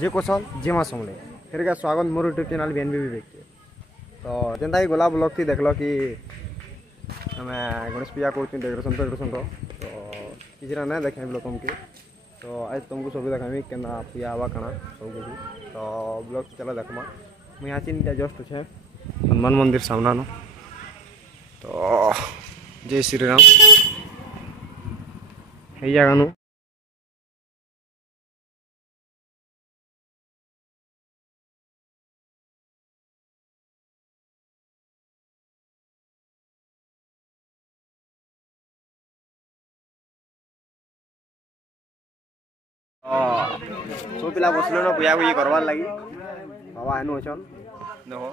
जे कौशल जे माँ समले फिर का स्वागत मोर यूट्यूब चैनल बीएनबी विवेक के। तो जेनता कि गला ब्लॉग थी देखल कि आम गणेश पूजा कर डेकोरेशन फेकोरेशन तो किसी ना देखे ब्लॉग तुमके। तो आज तुमको सब देखामी के पूजा हवा कଣା सब कुछ। तो ब्लॉग चलो देखमा मुझे यहाँ चिंता जस्ट अच्छे हनुमान मंदिर सामना नो। तो जय श्री राम है जगह नु सब पिला बसले न पूजा पूजी करवार लगी बाबा एनु अछन देखो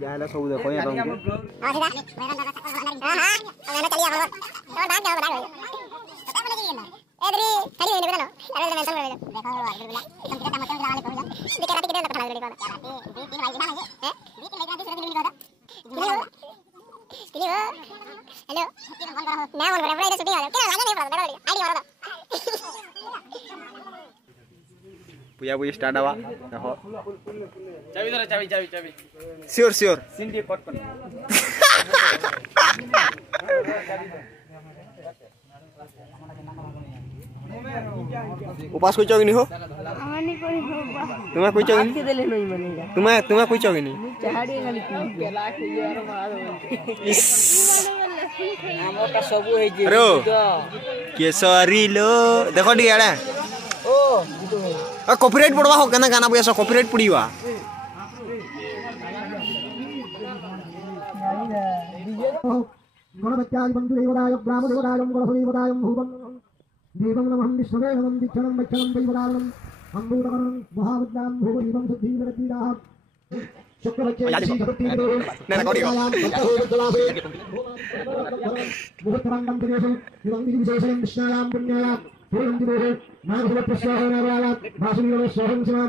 जाहले सब देखो ये तुमके हेलो मैं ऑन कर रहा हूं शूटिंग क्या लगा नहीं पड़ा आईडी मारो पूजा पूजी स्टार्ट हवा देखो चाबी धर चाबी चाबी चाबी श्योर श्योर सिंडी कट कर उपास कोई चौकी नहीं हो आनी कोई तुम्हें कोई चौकी के देले नहीं बनेगा तुम्हें कोई चौकी नहीं चाड़ी गाली के लाख यार मार हमर का सब है जे रो केसरी लो देखो डी आड़े ओ कॉपीराइट पड़वा हो केना गाना बजा कॉपीराइट पड़ीवा गणपत्यादि बन्धुदेवताय ब्राह्मदेवताय गणपतिदेवताय भूवं देवं नमः विष्णवे नमः दीक्षणं वक्षणं दैवतारणं अम्बूरकरणं महाविद्यां भूवदीपं शुद्धिवरतीराः मुहूर्तमण्डं प्रदेशं इदं विशेषं विष्णायां पुण्यायां पूर्णं दिवसे नागभवत्रस्वाहानारायां भासुनिवस्वाहं शिवां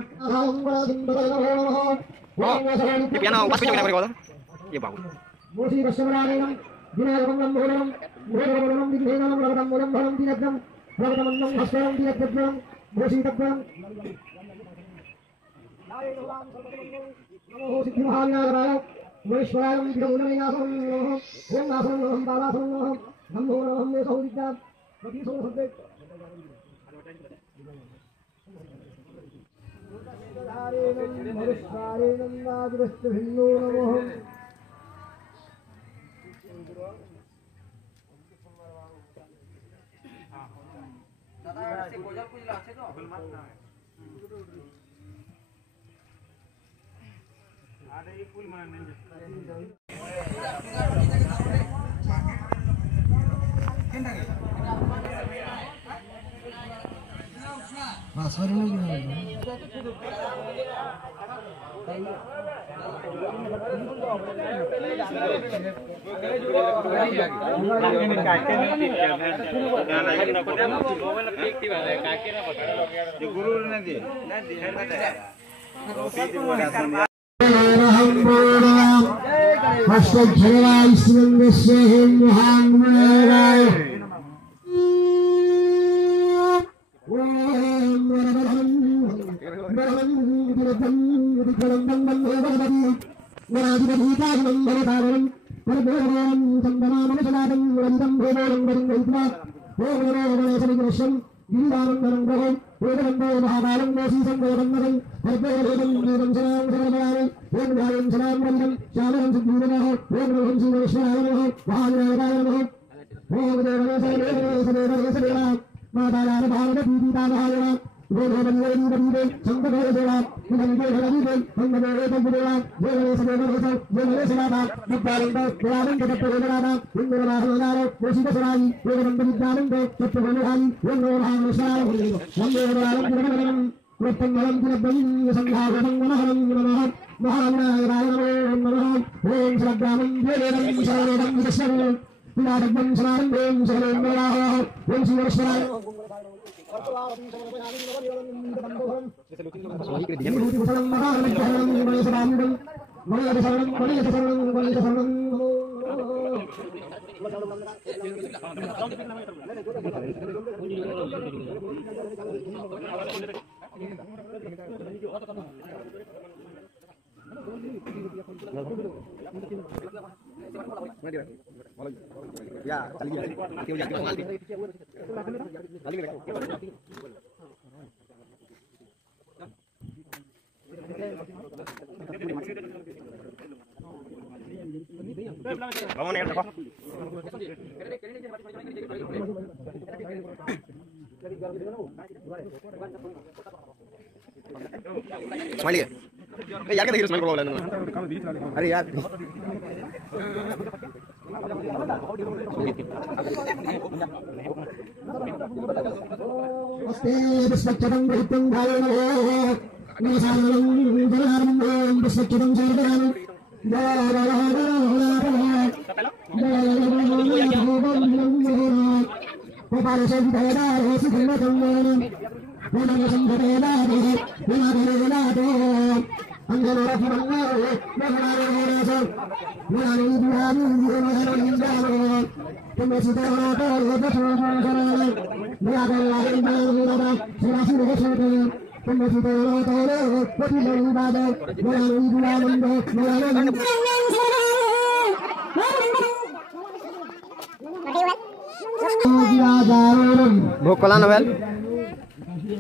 पियानो उपास कोई चौकी नहीं करेगा ये बाबू मोसी रसवराणं विनायकं मोहनं मोहनं विघ्नेनं रवतं मूलं भवं दिनद्रं रवतमन्नं हस्तनं दिनद्रं मोसी तद्रं नमो सिद्धिमहाविनायकाय महेश्वराय विष्णुमूलमेयासनं नमः ओं नासनं नमः बालासनं नमः नमो नमः मे सौविद्यां प्रतीसो सद्दे मरुष्कारेणं वाजुरस्तभिन्नो नमः से गोजल कुछ लासे तो फुल मत ना अरे ये फुल मान नहीं हां सर नहीं जो गुरु ने दिए हस्तक्षराय शिवं महांगराय Ya, kali ini. Vamos a ir. Smiley. यार क्या देख रहे हो स्माइल अरे यार अस्ते विश्वचरं गृहीतं धारणो निसारणं जलारं विश्वचरं जलारं भोग कला नवेल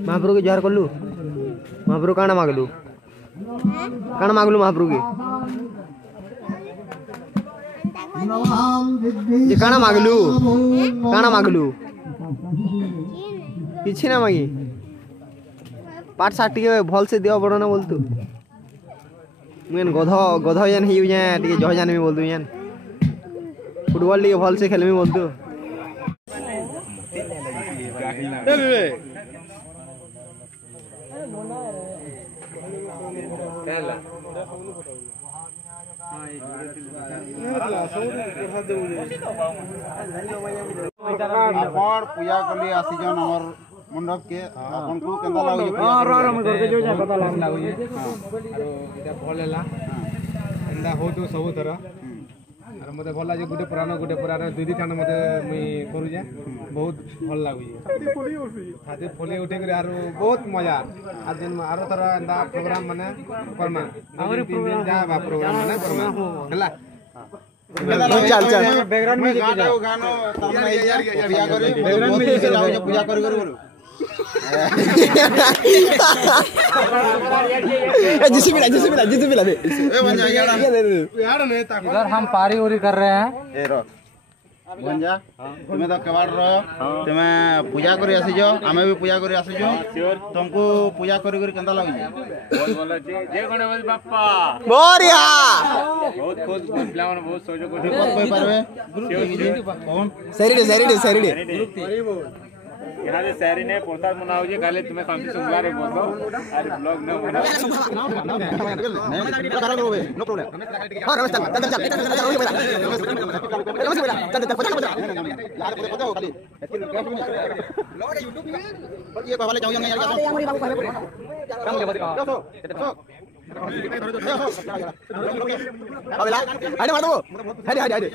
महाप्रभु के जोहार कलु महाप्रभु काना मागलु महाप्रभु के ये काना मागलु किछि ना मागी पाठ साठ टिके भल से दियो बड़ ना बोलतु मुन गध यान हिउ जे टिके जह जान में बोलतु यान फुटबॉल टिके भल से खेलमी बोलतु आपण पूजा कली आसी जन हमर मंडप के अपन को केंदा लागै हम घर के जो जा पता लागै आरो इटा भल हैला एंदा हो तो सब तरह आरो मते भल लागे गुटे पुरानो दुई दुई ठान मते मुई करू जे बहुत भल लागै हाथे फोली उठे करे आरो बहुत मजा आज दिन आरो तरह एंदा प्रोग्राम माने करमा और प्रोग्राम जा बा प्रोग्राम माने करमा हैला चल बैकग्राउंड में गानो तमना यार पूजा करी बैकग्राउंड में पूजा करी जिसे मिला दे ए बन जा यार ने इधर हम पारी उरी कर रहे हैं ए रो बन जा तुम्हें तो केवाड़ रो तुम्हें पूजा करी आसी जो हमें भी पूजा करी आसी जो तुमको पूजा करी केंदा लागी बहुत बोला जय गणपति बाप्पा बोरिया बहुत खुद प्लान बहुत सोचो को कोई परवे कौन सैरिडे यहाँ से शहरी ने प्रसाद मनाओ जी काले तुम्हें काफी सुंदर है बोल दो अरे ब्लॉग न बना नो प्रॉब्लम हां रमेश चल YouTube में ये वाले जाओ यार काम के बाद अबेला आने मार दो हाडे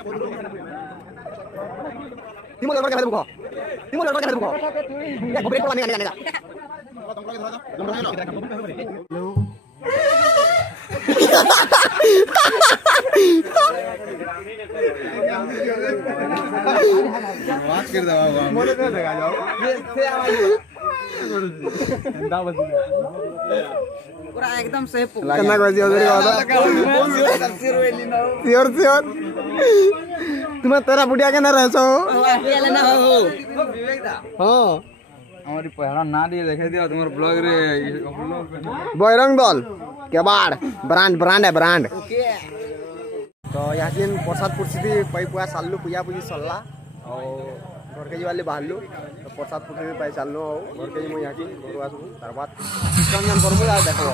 तिमो लड़का के बुको या ब्रेक वाला निकाल बात कर दो मोरे पे लगा जाओ ये से आवाज दावत पूरा एकदम से करना कोई उधर का सियोर तुम्हें तेरा बुढ़िया के ना रहसो हां हमारी पहला ना दिए देखे दिया तुम्हारे ब्लॉग रे बजरंग दल केबाड़ ब्रांड है ब्रांड तो यहाँ दिन प्रसाद पुरस्थिति पाई पुआ सालू पूजा पूजी सरला और घर के वाले बाहरलु तो प्रसाद पुरस्थिति पाई सालू और घर के मुझे यहाँ की घर आसू तार बाद देखो